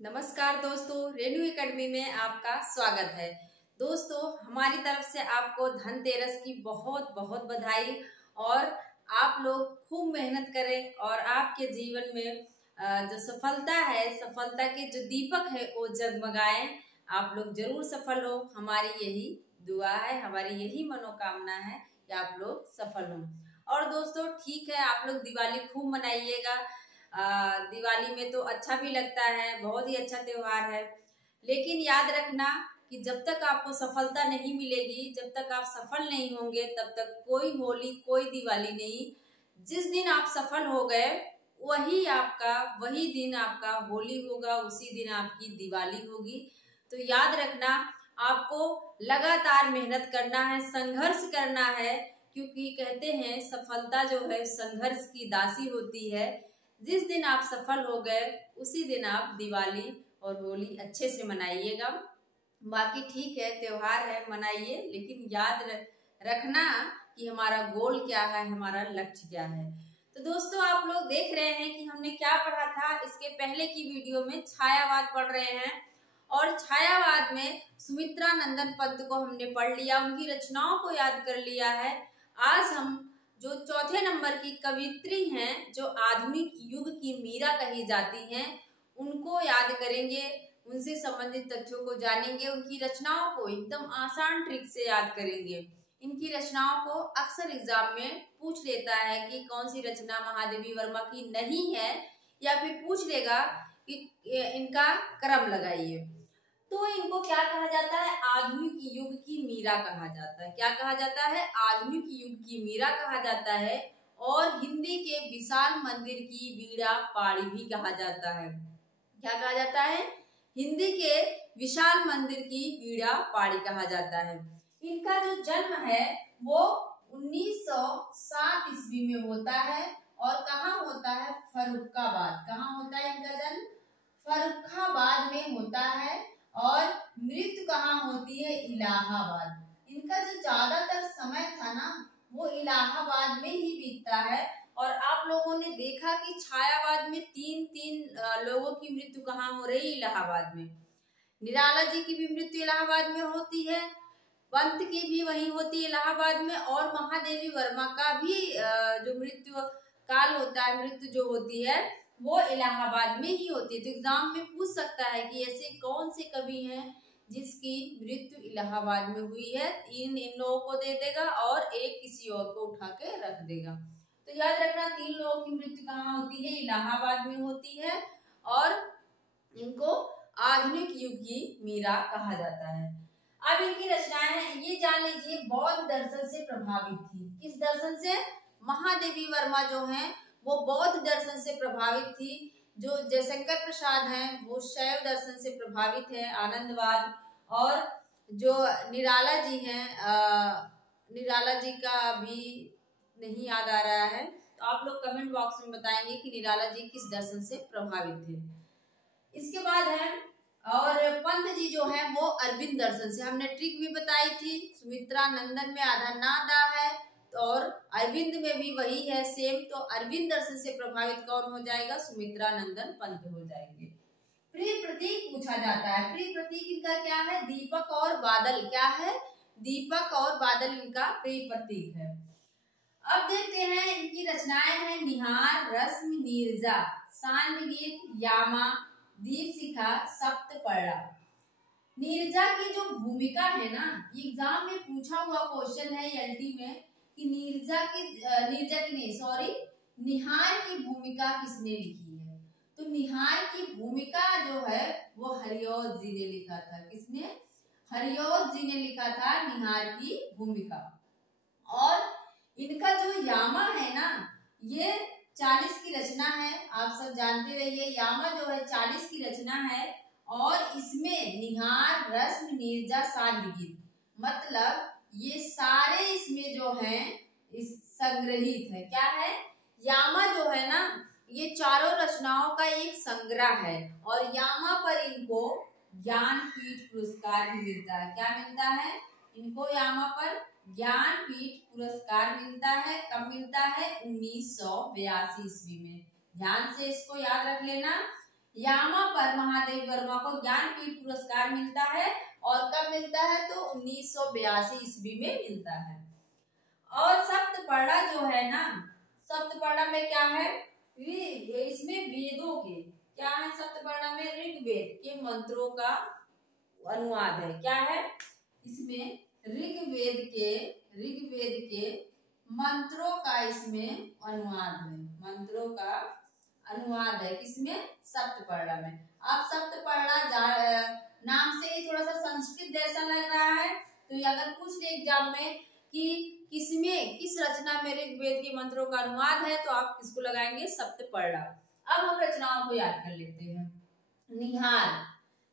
नमस्कार दोस्तों, रेनू एकेडमी में आपका स्वागत है। दोस्तों, हमारी तरफ से आपको धनतेरस की बहुत बहुत बधाई। और आप लोग खूब मेहनत करें और आपके जीवन में जो सफलता है, सफलता के जो दीपक है वो जगमगाएं। आप लोग जरूर सफल हो, हमारी यही दुआ है, हमारी यही मनोकामना है कि आप लोग सफल हों। और दोस्तों ठीक है, आप लोग दिवाली खूब मनाइएगा। दिवाली में तो अच्छा भी लगता है, बहुत ही अच्छा त्योहार है। लेकिन याद रखना कि जब तक आपको सफलता नहीं मिलेगी, जब तक आप सफल नहीं होंगे, तब तक कोई होली, कोई दिवाली नहीं। जिस दिन आप सफल हो गए वही दिन आपका होली होगा, उसी दिन आपकी दिवाली होगी। तो याद रखना, आपको लगातार मेहनत करना है, संघर्ष करना है, क्योंकि कहते हैं सफलता जो है संघर्ष की दासी होती है। जिस दिन आप सफल हो गए उसी दिन आप दिवाली और होली अच्छे से मनाइएगा। बाकी ठीक है, त्योहार है, मनाइए, लेकिन याद रखना कि हमारा गोल क्या है, हमारा लक्ष्य क्या है। तो दोस्तों, आप लोग देख रहे हैं कि हमने क्या पढ़ा था। इसके पहले की वीडियो में छायावाद पढ़ रहे हैं और छायावाद में सुमित्रा नंदन पंत को हमने पढ़ लिया, उनकी रचनाओं को याद कर लिया है। आज हम जो चौथे नंबर की कवियत्री हैं, जो आधुनिक युग की मीरा कही जाती हैं, उनको याद करेंगे, उनसे संबंधित तथ्यों को जानेंगे, उनकी रचनाओं को एकदम आसान ट्रिक से याद करेंगे। इनकी रचनाओं को अक्सर एग्जाम में पूछ लेता है कि कौन सी रचना महादेवी वर्मा की नहीं है, या फिर पूछ लेगा कि इनका क्रम लगाइए। तो इनको क्या कहा जाता है? आधुनिक युग की मीरा कहा जाता है। क्या कहा जाता है? आधुनिक युग की मीरा कहा जाता है। और हिंदी के विशाल मंदिर की वीणा पाणी भी कहा जाता है। क्या कहा जाता है? हिंदी के विशाल मंदिर की वीणा पाणी कहा जाता है। इनका जो जन्म है वो 1907 ईस्वी में होता है। और कहाँ होता है? फर्रुखाबाद। कहाँ होता है इनका जन्म? फर्रुखाबाद में होता है। और मृत्यु कहाँ होती है? इलाहाबाद। इनका जो ज्यादातर समय था ना, वो इलाहाबाद में ही बीतता है। और आप लोगों ने देखा कि छायावाद में तीन लोगों की मृत्यु कहाँ हो रही? इलाहाबाद में। निराला जी की भी मृत्यु इलाहाबाद में होती है, पंत की भी वही होती है इलाहाबाद में, और महादेवी वर्मा का भी जो मृत्यु काल होता है, मृत्यु जो होती है वो इलाहाबाद में ही होती है। तो एग्जाम में पूछ सकता है कि ऐसे कौन से कवि हैं जिसकी मृत्यु इलाहाबाद में हुई है। इन लोगों को दे देगा और एक किसी और को उठा के रख देगा। तो याद रखना, 3 लोगों की मृत्यु कहाँ होती है? इलाहाबाद में होती है। और इनको आधुनिक युग की मीरा कहा जाता है। अब इनकी रचनाएं हैं, ये जान लीजिए, बौद्ध दर्शन से प्रभावित थी। किस दर्शन से? महादेवी वर्मा जो हैं वो बौद्ध दर्शन से प्रभावित थी। जो जयशंकर प्रसाद हैं वो शैव दर्शन से प्रभावित है, आनंदवाद। और जो निराला जी हैं, निराला जी का भी नहीं याद आ रहा है, तो आप लोग कमेंट बॉक्स में बताएंगे कि निराला जी किस दर्शन से प्रभावित थे। इसके बाद है, और पंत जी जो है वो अरविंद दर्शन से। हमने ट्रिक भी बताई थी, सुमित्रा नंदन में आधा नादा है और अरविंद में भी वही है सेम। तो अरविंद दर्शन से प्रभावित कौन हो जाएगा? सुमित्रा नंदन पंत हो जाएंगे। प्रिय प्रतीक पूछा जाता है। प्रिय प्रतीक इनका क्या है? दीपक और बादल। क्या है? दीपक और बादल इनका प्रिय प्रतीक है। अब देखते हैं इनकी रचनाएं हैं। निहार, रश्मि, नीरजा, सांध्य गीत, यामा, दीपशिखा, सप्तपर्णा। नीरजा की जो भूमिका है ना, एग्जाम में पूछा हुआ क्वेश्चन है एलटी में कि निहार की भूमिका किसने लिखी है? तो निहार की भूमिका जो है वो हरिऔध जी ने लिखा था। किसने? हरिऔध जी ने लिखा था निहार की भूमिका। और इनका जो यामा है ना, ये 40 की रचना है, आप सब जानते रहिए। यामा जो है 40 की रचना है। और इसमें निहार, रश्मि, नीरजा, सांध्य गीत, मतलब ये सारे इसमें जो हैं इस संग्रहित है। क्या है? यामा जो है ना, ये चारों रचनाओं का एक संग्रह है। और यामा पर इनको ज्ञानपीठ पुरस्कार भी मिलता है। क्या मिलता है इनको? यामा पर ज्ञानपीठ पुरस्कार मिलता है। कब मिलता है? 1982 ईस्वी में। ध्यान से इसको याद रख लेना। यामा पर महादेवी वर्मा को ज्ञानपीठ पुरस्कार मिलता है, और कब मिलता है तो 1982 ईस्वी में मिलता है। और सप्तपर्णा जो है ना, सप्तपर्णा में क्या है, इसमें वेदों के क्या है, सप्तपर्णा में ऋग्वेद के मंत्रों का अनुवाद है। क्या है इसमें, ऋग्वेद के मंत्रों का इसमें अनुवाद है, मंत्रों का अनुवाद है किसमें, सप्तपर्णा में। आप सप्तपर्णा नाम से ही थोड़ा सा संस्कृत जैसा लग रहा है, तो अगर पूछ ले एग्जाम में कि किस रचना में ऋग्वेद के मंत्रों का अनुवाद है, तो आप किसको लगाएंगे, सप्तपर्णा। अब हम रचनाओं को याद कर लेते हैं। निहार,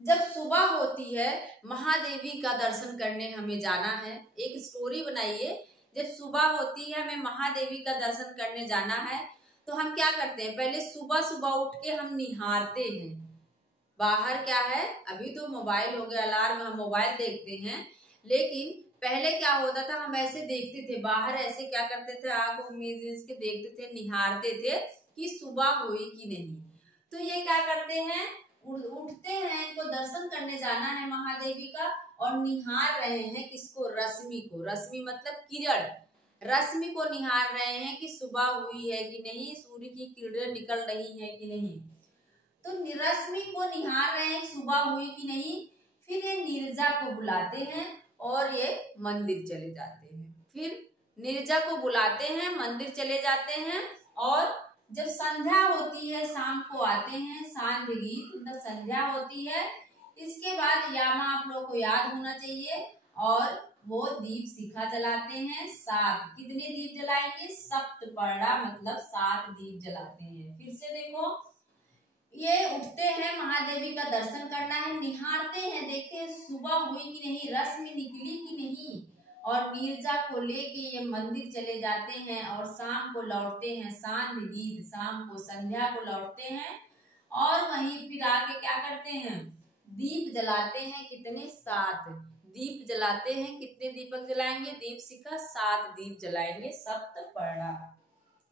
जब सुबह होती है महादेवी का दर्शन करने हमें जाना है। एक स्टोरी बनाइए, जब सुबह होती है हमें महादेवी का दर्शन करने जाना है, तो हम क्या करते हैं, पहले सुबह सुबह उठ के हम निहारते हैं। बाहर क्या है, अभी तो मोबाइल हो गया, अलार्म, हम मोबाइल देखते हैं, लेकिन पहले क्या होता था, हम ऐसे देखते थे बाहर, ऐसे क्या करते थे, आंखों में के देखते थे, निहारते थे कि सुबह हुई कि नहीं। तो ये क्या करते हैं, उठते हैं, इनको दर्शन करने जाना है महादेवी का, और निहार रहे हैं किसको, रश्मि को। रश्मि मतलब किरण, रश्मि को निहार रहे हैं कि सुबह हुई है कि नहीं, सूर्य की किरणें निकल रही है कि नहीं। तो रश्मि को निहार रहे हैं सुबह हुई कि नहीं। फिर ये नीरजा को बुलाते हैं और ये मंदिर चले जाते हैं। फिर नीरजा को बुलाते हैं, मंदिर चले जाते हैं, और जब संध्या होती है, शाम को आते हैं, सांध्य गीत मतलब संध्या होती है। इसके बाद यामा आप लोग को याद होना चाहिए, और वो दीप शिखा जलाते हैं 7। कितने दीप जलाएंगे, सप्तपर्णा मतलब 7 दीप जलाते हैं। फिर से देखो, ये उठते हैं, महादेवी का दर्शन करना है, निहारते हैं, देखते हैं सुबह हुई कि नहीं, रश्मि निकली कि नहीं, और नीरजा को लेके ये मंदिर चले जाते हैं, और शाम को लौटते हैं, सांध्य गीत, शाम को संध्या को लौटते हैं, और वहीं फिर आके क्या करते हैं, दीप जलाते हैं। कितने, 7 दीप जलाते हैं। कितने दीपक जलाएंगे, दीप शिखा 7 दीप जलाएंगे, सप्तपर्णा।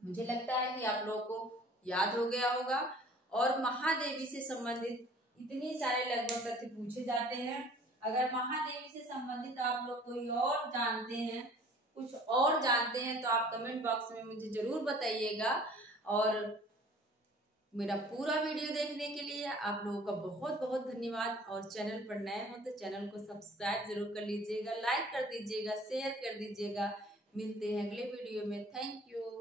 मुझे लगता है कि आप लोगों को याद हो गया होगा। और महादेवी से संबंधित इतने सारे लगभग तथ्य पूछे जाते हैं। अगर महादेवी से संबंधित आप लोग कोई और जानते हैं, कुछ और जानते हैं, तो आप कमेंट बॉक्स में मुझे जरूर बताइएगा। और मेरा पूरा वीडियो देखने के लिए आप लोगों का बहुत बहुत धन्यवाद। और चैनल पर नए हो तो चैनल को सब्सक्राइब जरूर कर लीजिएगा, लाइक कर दीजिएगा, शेयर कर दीजिएगा। मिलते हैं अगले वीडियो में। Thank you.